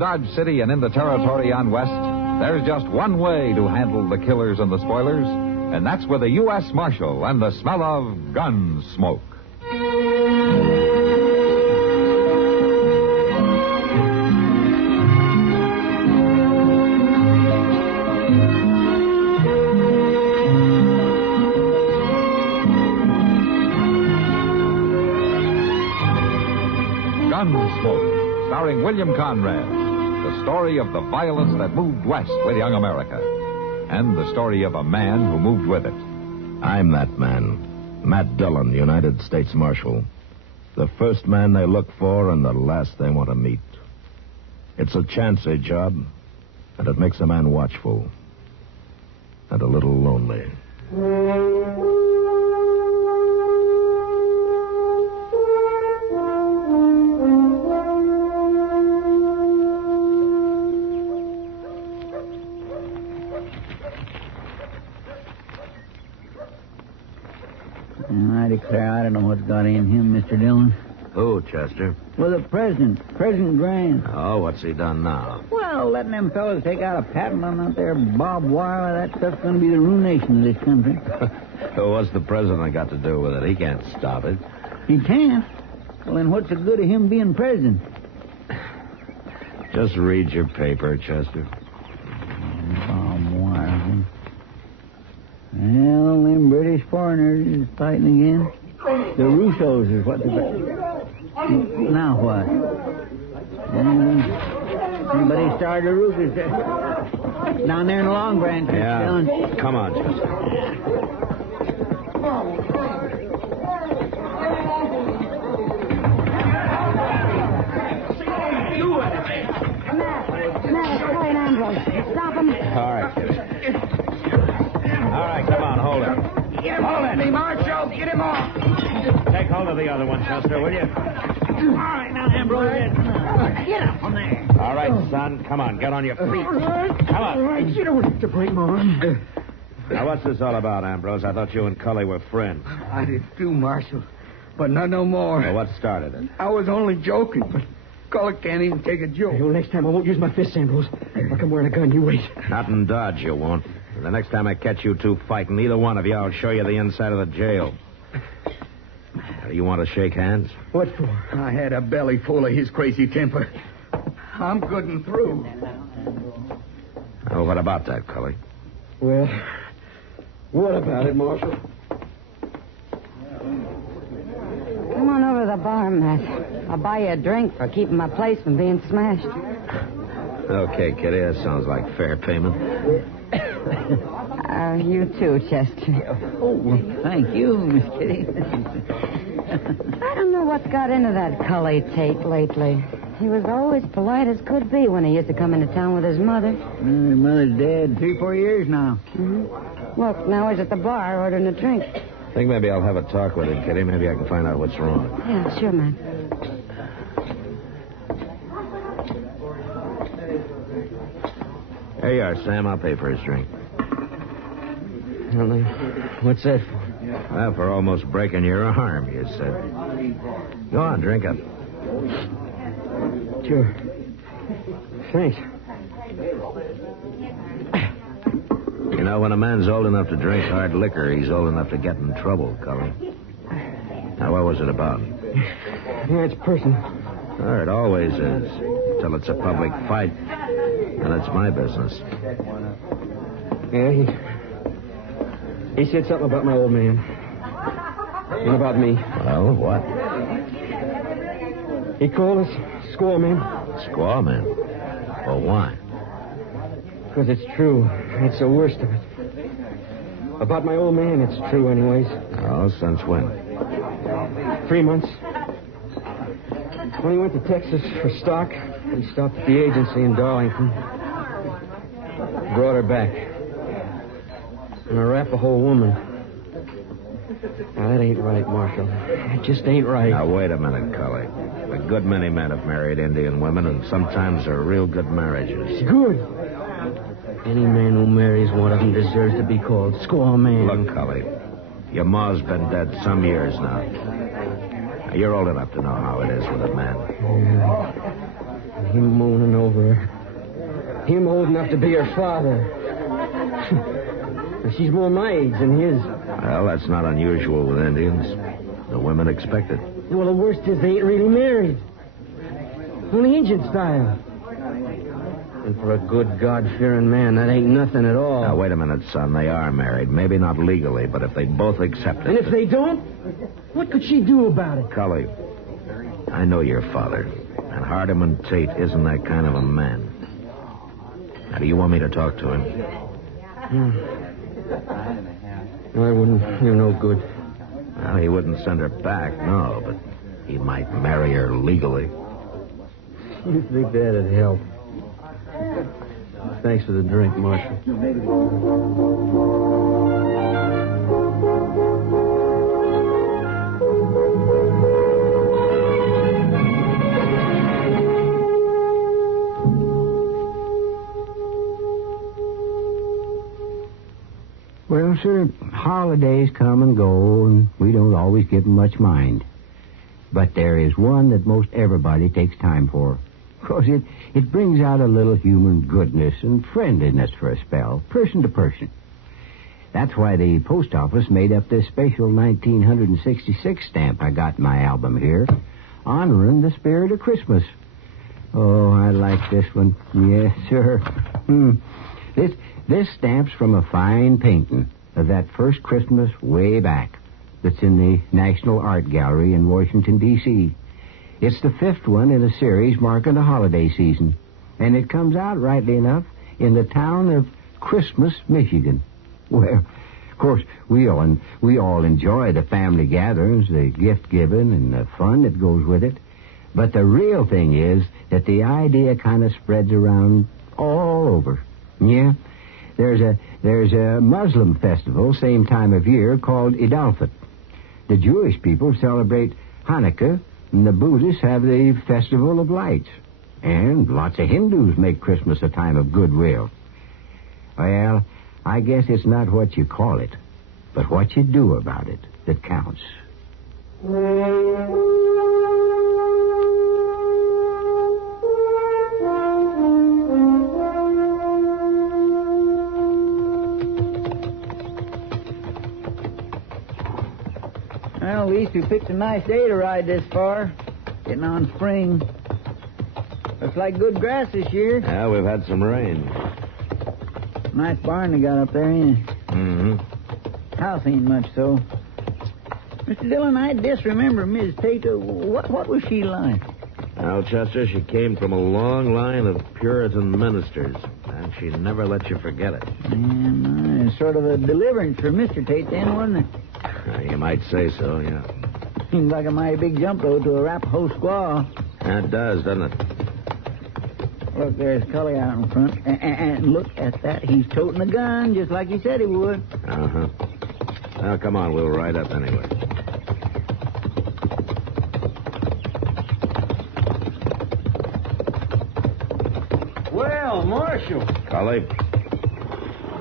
Around Dodge City and in the territory on West, there's just one way to handle the killers and the spoilers, and that's with a U.S. Marshal and the smell of Gunsmoke. Gunsmoke, starring William Conrad. The story of the violence that moved west with young America. And the story of a man who moved with it. I'm that man. Matt Dillon, United States Marshal. The first man they look for and the last they want to meet. It's a chancy job, and it makes a man watchful. And a little lonely. I declare, I don't know what's got in him, Mr. Dillon. Who, Chester? Well, the President Grant. Oh, what's he done now? Well, letting them fellas take out a patent on that there barbed wire, that stuff's going to be the ruination of this country. What's the president got to do with it? He can't stop it. He can't? Well, then what's the good of him being president? Just read your paper, Chester. Barbed wire, huh? Well, them British foreigners is fighting again. The Russos is what they're... Now what? Anybody started a Russian down there in the Long Branch. Yeah. Dillon. Come on, Chester. Stop him. All right, Chester. All right, come on, hold it. Get him off me, Marshal. Get him off. Take hold of the other one, Chester, will you? All right, now, Ambrose. Get up from there. All right, son. Come on, get on your feet. Come on. All right, you don't have to break my arm. Now, what's this all about, Ambrose? I thought you and Cully were friends. I did too, Marshal, but not no more. Well, what started it? I was only joking, but Cully can't even take a joke. Well, next time I won't use my fists, Ambrose. Like I'm wearing a gun. You wait. Not in Dodge, you won't. The next time I catch you two fighting, either one of you, I'll show you the inside of the jail. You want to shake hands? What for? I had a belly full of his crazy temper. I'm good and through. Oh, what about that, Cully? Well, what about it, Marshal? Come on over to the bar, Matt. I'll buy you a drink for keeping my place from being smashed. Okay, Kitty, that sounds like fair payment. You too, Chester. Oh, well, thank you, Miss Kitty. I don't know what's got into that Cully Tate lately. He was always polite as could be when he used to come into town with his mother. His mother's dead 3-4 years now. Mm-hmm. Look, now he's at the bar ordering a drink. I think maybe I'll have a talk with him, Kitty. Maybe I can find out what's wrong. Yeah, sure, man. There you are, Sam. I'll pay for his drink. Well, what's that for? Well, for almost breaking your arm, you said. Go on, drink up. Sure. Thanks. You know, when a man's old enough to drink hard liquor, he's old enough to get in trouble, Cully. Now, what was it about? Yeah, it's personal. Oh, it always is. Until it's a public fight. And it's my business. Yeah, he said something about my old man. And about me. Well, what? He called us Squaw men. Squaw men? Well, why? Because it's true. It's the worst of it. About my old man, it's true anyways. Oh, since when? 3 months. When he went to Texas for stock, he stopped at the agency in Darlington. Brought her back. And a Arapaho woman. Now, that ain't right, Marshal. It just ain't right. Now, wait a minute, Cully. A good many men have married Indian women, and sometimes they're real good marriages. Good. Any man who marries one of them deserves to be called Squaw man. Look, Cully, your ma's been dead some years now. You're old enough to know how it is with a man. Him mooning over her. Him old enough to be her father. She's more my age than his. Well, that's not unusual with Indians. The women expect it. Well, the worst is they ain't really married. Only Indian style. And for a good, God-fearing man, that ain't nothing at all. Now, wait a minute, son. They are married. Maybe not legally, but if they both accept it... And if they don't, what could she do about it? Cully, I know your father. And Hardeman Tate isn't that kind of a man. Now, do you want me to talk to him? No, I wouldn't do no good. Well, he wouldn't send her back, no, but he might marry her legally. You think that'd help? Thanks for the drink, Marshal. Well, sir, holidays come and go, and we don't always give them much mind. But there is one that most everybody takes time for. Because it brings out a little human goodness and friendliness for a spell, person to person. That's why the post office made up this special 1966 stamp I got in my album here, honoring the spirit of Christmas. Oh, I like this one. Yes, sir. This stamp's from a fine painting of that first Christmas way back that's in the National Art Gallery in Washington, D.C. It's the 5th one in a series marking the holiday season, and it comes out, rightly enough, in the town of Christmas, Michigan. Well, of course, we all enjoy the family gatherings, the gift-giving, and the fun that goes with it. But the real thing is that the idea kind of spreads around all over. Yeah, there's a Muslim festival same time of year called Eid al-Fitr. The Jewish people celebrate Hanukkah, and the Buddhists have the Festival of Lights. And lots of Hindus make Christmas a time of goodwill. Well, I guess it's not what you call it, but what you do about it that counts. Well, at least we picked a nice day to ride this far. Getting on spring. Looks like good grass this year. Yeah, we've had some rain. Nice barn they got up there, ain't it? Mm-hmm. House ain't much, so. Mr. Dillon, I disremember Miss Tate. What was she like? Now, Chester, she came from a long line of Puritan ministers, and she never let you forget it. And sort of a deliverance for Mr. Tate then, wasn't it? You might say so, yeah. Seems like a mighty big jump, though, to a Arapaho squaw. That does, doesn't it? Look, there's Cully out in front. And look at that. He's toting a gun, just like he said he would. Uh-huh. Now, come on, we'll ride up anyway. Well, Marshal. Cully?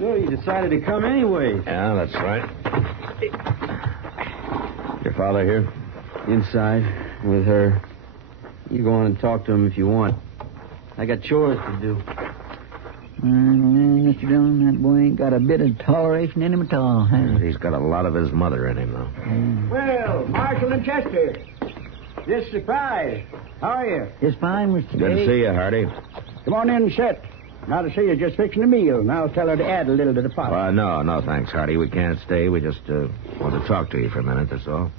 So you decided to come anyway. Yeah, that's right. Your father here? Inside, with her. You go on and talk to him if you want. I got chores to do. Mr. Dillon, that boy ain't got a bit of toleration in him at all, huh? He's got a lot of his mother in him, though. Well, Marshal and Chester. This surprise. How are you? Just fine, Mr. Good to see you, Hardy. Come on in and sit. Now to see you just fixing a meal. Now I'll tell her to add a little to the pot. No, thanks, Hardy. We can't stay. We just want to talk to you for a minute, that's all.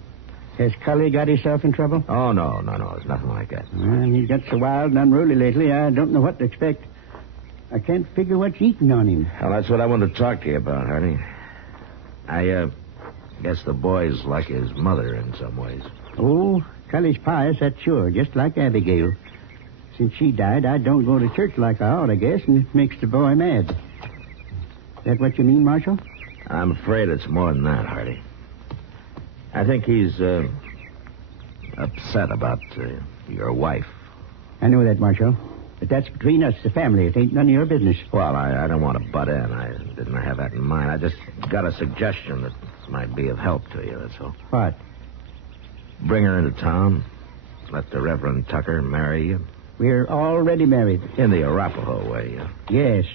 Has Cully got himself in trouble? Oh, no. It's nothing like that. Well, he's got so wild and unruly lately, I don't know what to expect. I can't figure what's eating on him. Well, that's what I want to talk to you about, Hardy. I guess the boy's like his mother in some ways. Oh, Cully's pious, that's sure, just like Abigail. Since she died, I don't go to church like I ought, I guess, and it makes the boy mad. Is that what you mean, Marshal? I'm afraid it's more than that, Hardy. I think he's upset about your wife. I know that, Marshal. But that's between us, the family. It ain't none of your business. Well, I don't want to butt in. I didn't have that in mind. I just got a suggestion that might be of help to you, that's all. What? Bring her into town. Let the Reverend Tucker marry you. We're already married. In the Arapaho way, yeah. Yes,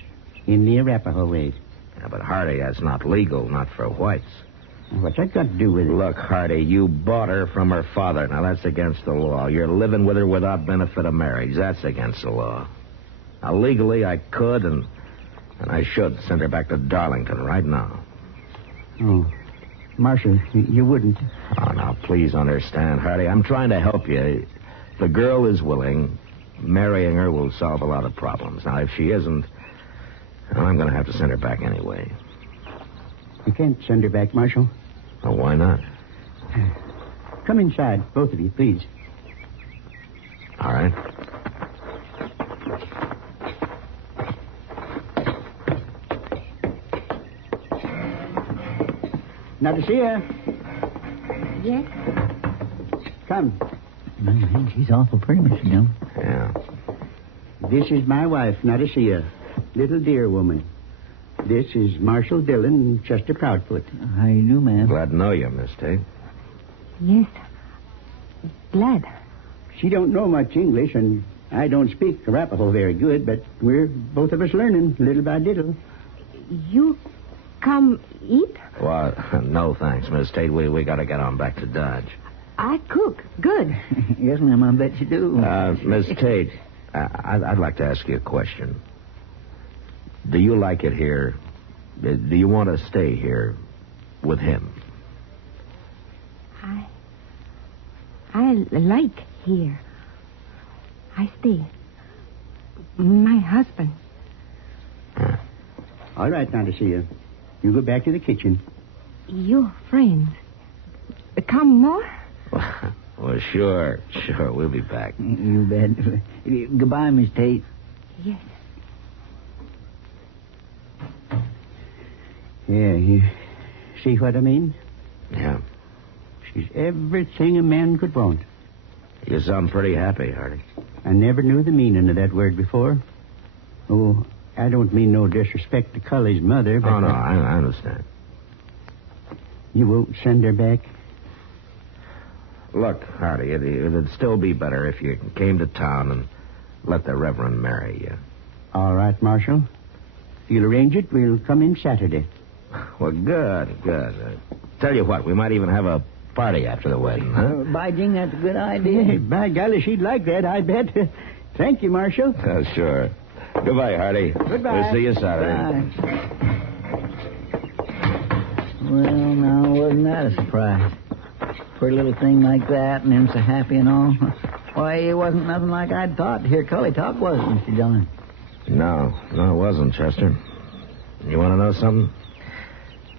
in the Arapaho way. Yeah, but Hardy, that's not legal, not for whites. What's that got to do with it? Look, Hardy, you bought her from her father. Now, that's against the law. You're living with her without benefit of marriage. That's against the law. Now, legally, I could and I should send her back to Darlington right now. Oh, Marshal, you wouldn't. Oh, now, please understand, Hardy. I'm trying to help you. If the girl is willing, marrying her will solve a lot of problems. Now, if she isn't, well, I'm going to have to send her back anyway. You can't send her back, Marshal. Well, why not? Come inside, both of you, please. All right. Now to see her. Yes? Come. Man, she's awful pretty, Mr. Dillon. Yeah. This is my wife, Nadesia, little dear woman. This is Marshal Dillon and Chester Proudfoot. How you do, ma'am? Glad to know you, Miss Tate. Yes. Glad. She don't know much English, and I don't speak Arapaho very good, but we're both of us learning little by little. You come eat? Well, no thanks, Miss Tate. We got to get on back to Dodge. I cook. Good. Yes, ma'am, I bet you do. Miss Tate, I'd like to ask you a question. Do you like it here? Do you want to stay here with him? I like here. I stay. My husband. Huh. All right, Nadesia. You go back to the kitchen. Your friends. Come more? Well, sure. We'll be back. You bet. Goodbye, Miss Tate. Yes. Yeah, you see what I mean? Yeah. She's everything a man could want. You sound pretty happy, Hardy. I never knew the meaning of that word before. Oh, I don't mean no disrespect to Cully's mother, but... Oh, no, I understand. You won't send her back? Look, Hardy, it'd still be better if you came to town and let the Reverend marry you. All right, Marshal. If you'll arrange it, we'll come in Saturday. Well, good. Tell you what, we might even have a party after the wedding, huh? By jing, that's a good idea. Hey, by golly, she'd like that, I bet. Thank you, Marshal. Sure. Goodbye, Hardy. Goodbye. We'll see you Saturday. Bye. Well, now, wasn't that a surprise? For a little thing like that, and him so happy and all. Why, it wasn't nothing like I'd thought to hear Cully talk, was it, Mr. Dillon? No, it wasn't, Chester. You want to know something?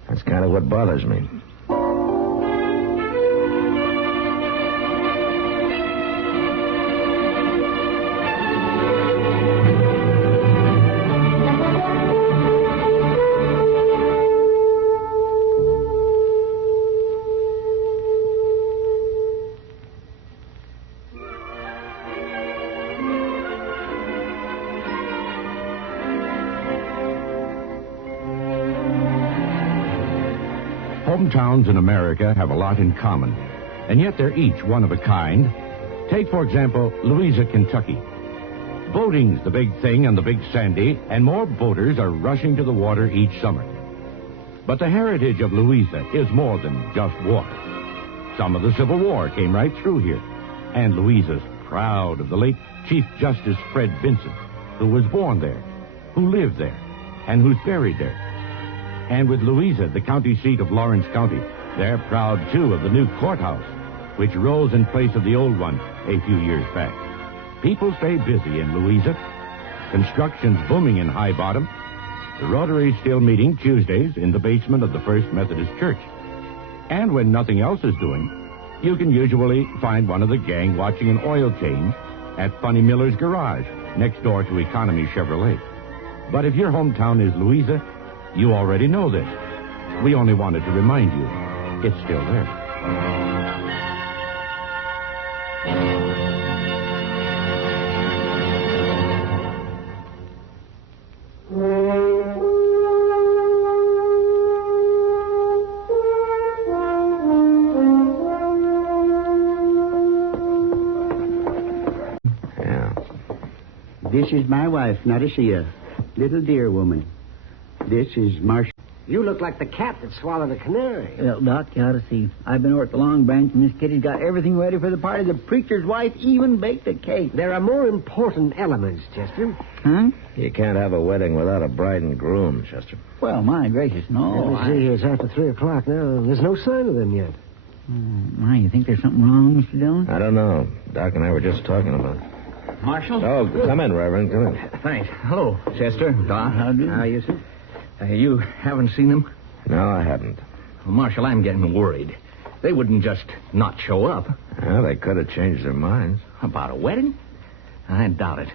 That's kind of what bothers me. Hometowns in America have a lot in common, and yet they're each one of a kind. Take, for example, Louisa, Kentucky. Boating's the big thing on the Big Sandy, and more boaters are rushing to the water each summer. But the heritage of Louisa is more than just water. Some of the Civil War came right through here, and Louisa's proud of the late Chief Justice Fred Vincent, who was born there, who lived there, and who's buried there. And with Louisa, the county seat of Lawrence County, they're proud, too, of the new courthouse, which rose in place of the old one a few years back. People stay busy in Louisa. Construction's booming in High Bottom. The Rotary's still meeting Tuesdays in the basement of the First Methodist Church. And when nothing else is doing, you can usually find one of the gang watching an oil change at Funny Miller's garage, next door to Economy Chevrolet. But if your hometown is Louisa, you already know this. We only wanted to remind you, it's still there. This is my wife, not a Sia. Little dear woman. This is Marshal. You look like the cat that swallowed a canary. Well, Doc, you ought to see. I've been over at the Long Branch, and this kitty's got everything ready for the party. The preacher's wife even baked a cake. There are more important elements, Chester. Huh? You can't have a wedding without a bride and groom, Chester. Well, my gracious, no. Let me see, it's after 3 o'clock now. There's no sign of them yet. My, you think there's something wrong, Mr. Dillon? I don't know. Doc and I were just talking about it. Marshal? Oh, come in, Reverend. Come in. Thanks. Hello, Chester. Doc. How do you? How you, sir? You haven't seen them? No, I haven't. Well, Marshal, I'm getting worried. They wouldn't just not show up. Well, they could have changed their minds. About a wedding? I doubt it.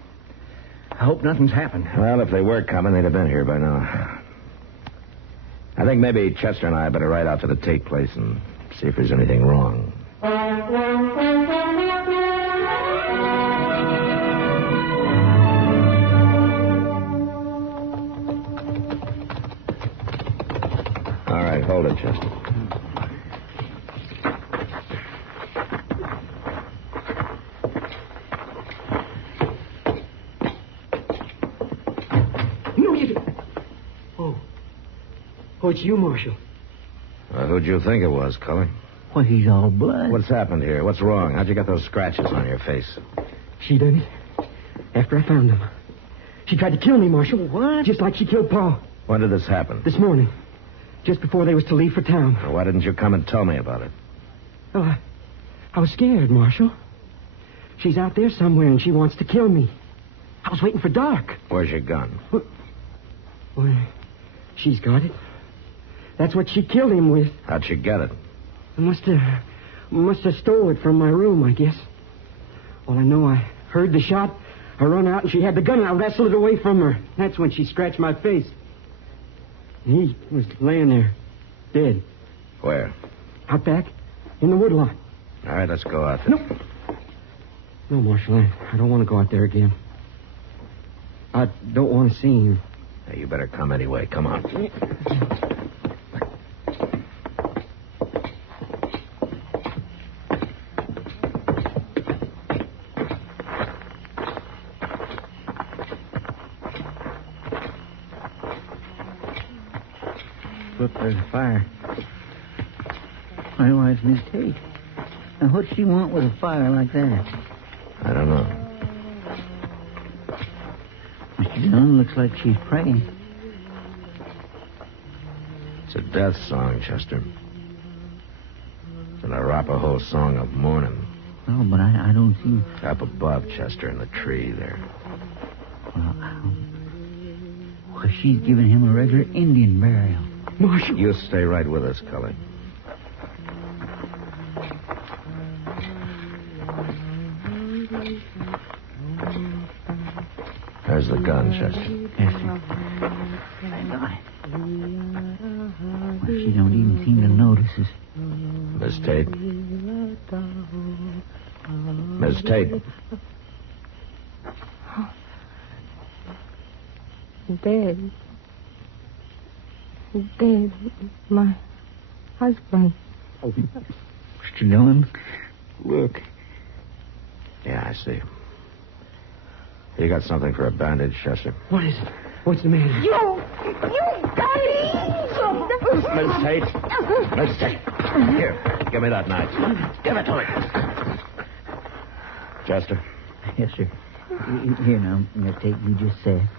I hope nothing's happened. Well, if they were coming, they'd have been here by now. I think maybe Chester and I better ride out to the Tate place and see if there's anything wrong. All right, hold it, Chester. No, you... Oh, it's you, Marshal. Who'd you think it was, Cully? Well, he's all blood. What's happened here? What's wrong? How'd you get those scratches on your face? She done it. After I found them. She tried to kill me, Marshal. What? Just like she killed Paul. When did this happen? This morning. Just before they was to leave for town. Well, why didn't you come and tell me about it? Oh, I was scared, Marshal. She's out there somewhere and she wants to kill me. I was waiting for dark. Where's your gun? Well, she's got it. That's what she killed him with. How'd she get it? I must have stole it from my room, I guess. All I know, I heard the shot. I run out and she had the gun and I wrestled it away from her. That's when she scratched my face. He was laying there, dead. Where? Out back, in the woodlot. All right, let's go out there. No, Marshal, I don't want to go out there again. I don't want to see him. Hey, you better come anyway. Come on. Look, there's a fire. Why it's Miss Tate? Now, what'd she want with a fire like that? I don't know. Mr. Dillon, looks like she's praying. It's a death song, Chester. It's an Arapaho song of mourning. Oh, but I don't see... Up above, Chester, in the tree there. Well, she's giving him a regular Indian burial. Marshal. You stay right with us, Cully. There's the gun, Chester. Yes, sir. Well, she don't even seem to notice us. Miss Tate. Miss Tate. Dead. Dead. My husband. Oh. Mr. Dillon, look. Yeah, I see. You got something for a bandage, Chester? What is it? What's the matter? You guys! Miss Tate. Miss Tate. Here, give me that knife. Give it to me. Chester. Yes, sir. Here now, Miss Tate, you just said.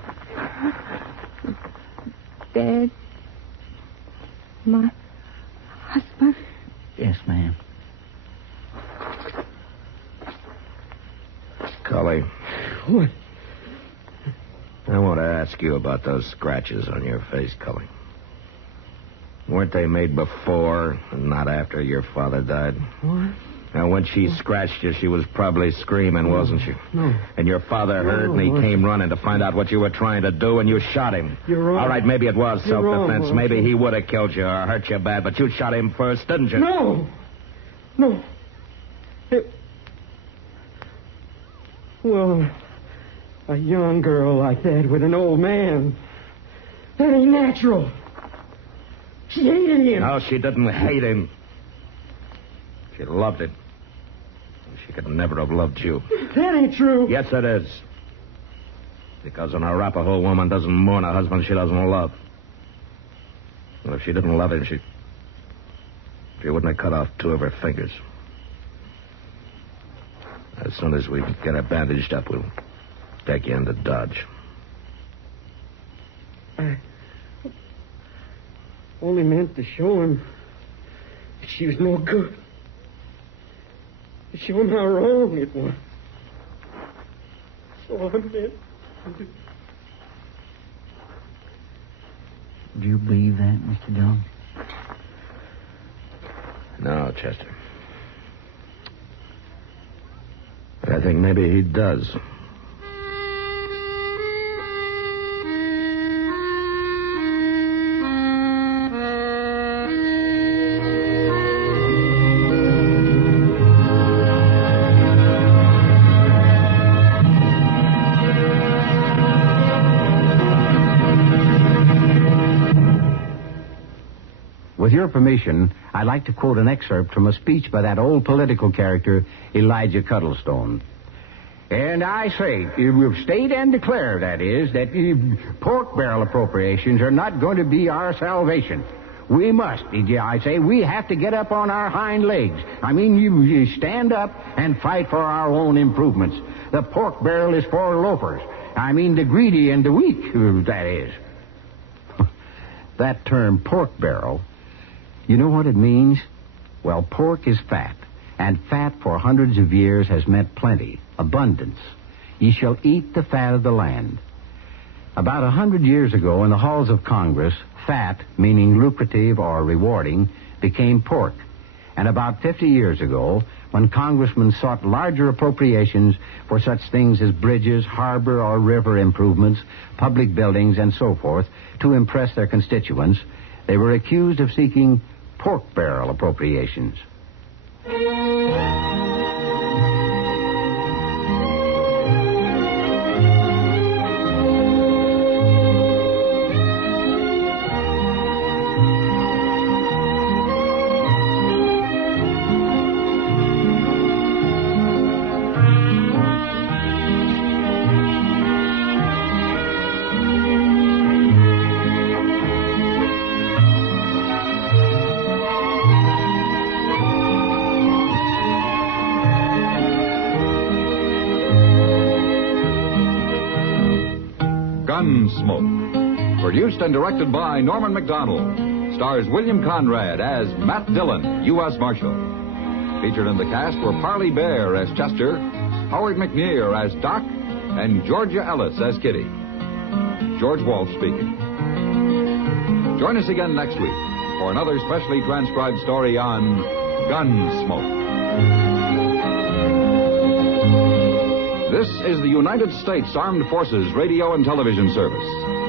Dead. My husband. Yes, ma'am. Cully. What? I want to ask you about those scratches on your face, Cully. Weren't they made before and not after your father died? What? Now, when she scratched you, she was probably screaming, wasn't she? No. And your father heard and he came running to find out what you were trying to do, and you shot him. You're wrong. All right, maybe it was You're self-defense. wrong, Maybe he would have killed you or hurt you bad, but you shot him first, didn't you? No. No. Well, a young girl like that with an old man, that ain't natural. She hated him. No, she didn't hate him. She loved him. She could never have loved you. That ain't true. Yes, it is. Because an Arapaho woman doesn't mourn a husband she doesn't love. And if she didn't love him, she wouldn't have cut off 2 of her fingers. As soon as we get her bandaged up, we'll take you into Dodge. I only meant to show him that she was no good. To show him how wrong it was. That's all I meant. Do you believe that, Mr. Dillon? No, Chester. But I think maybe he does. With your permission, I'd like to quote an excerpt from a speech by that old political character, Elijah Cuddlestone. And I say, we've state and declare, that is, that pork barrel appropriations are not going to be our salvation. We must, I say, we have to get up on our hind legs. I mean, you stand up and fight for our own improvements. The pork barrel is for loafers. I mean, the greedy and the weak, that is. That term, pork barrel, you know what it means? Well, pork is fat, and fat for hundreds of years has meant plenty, abundance. Ye shall eat the fat of the land. About 100 years ago, in the halls of Congress, fat, meaning lucrative or rewarding, became pork. And about 50 years ago, when congressmen sought larger appropriations for such things as bridges, harbor or river improvements, public buildings, and so forth, to impress their constituents, they were accused of seeking pork barrel appropriations. Gunsmoke. Produced and directed by Norman MacDonnell. Stars William Conrad as Matt Dillon, U.S. Marshal. Featured in the cast were Parley Baer as Chester, Howard McNear as Doc, and Georgia Ellis as Kitty. George Walsh speaking. Join us again next week for another specially transcribed story on Gunsmoke. This is the United States Armed Forces Radio and Television Service.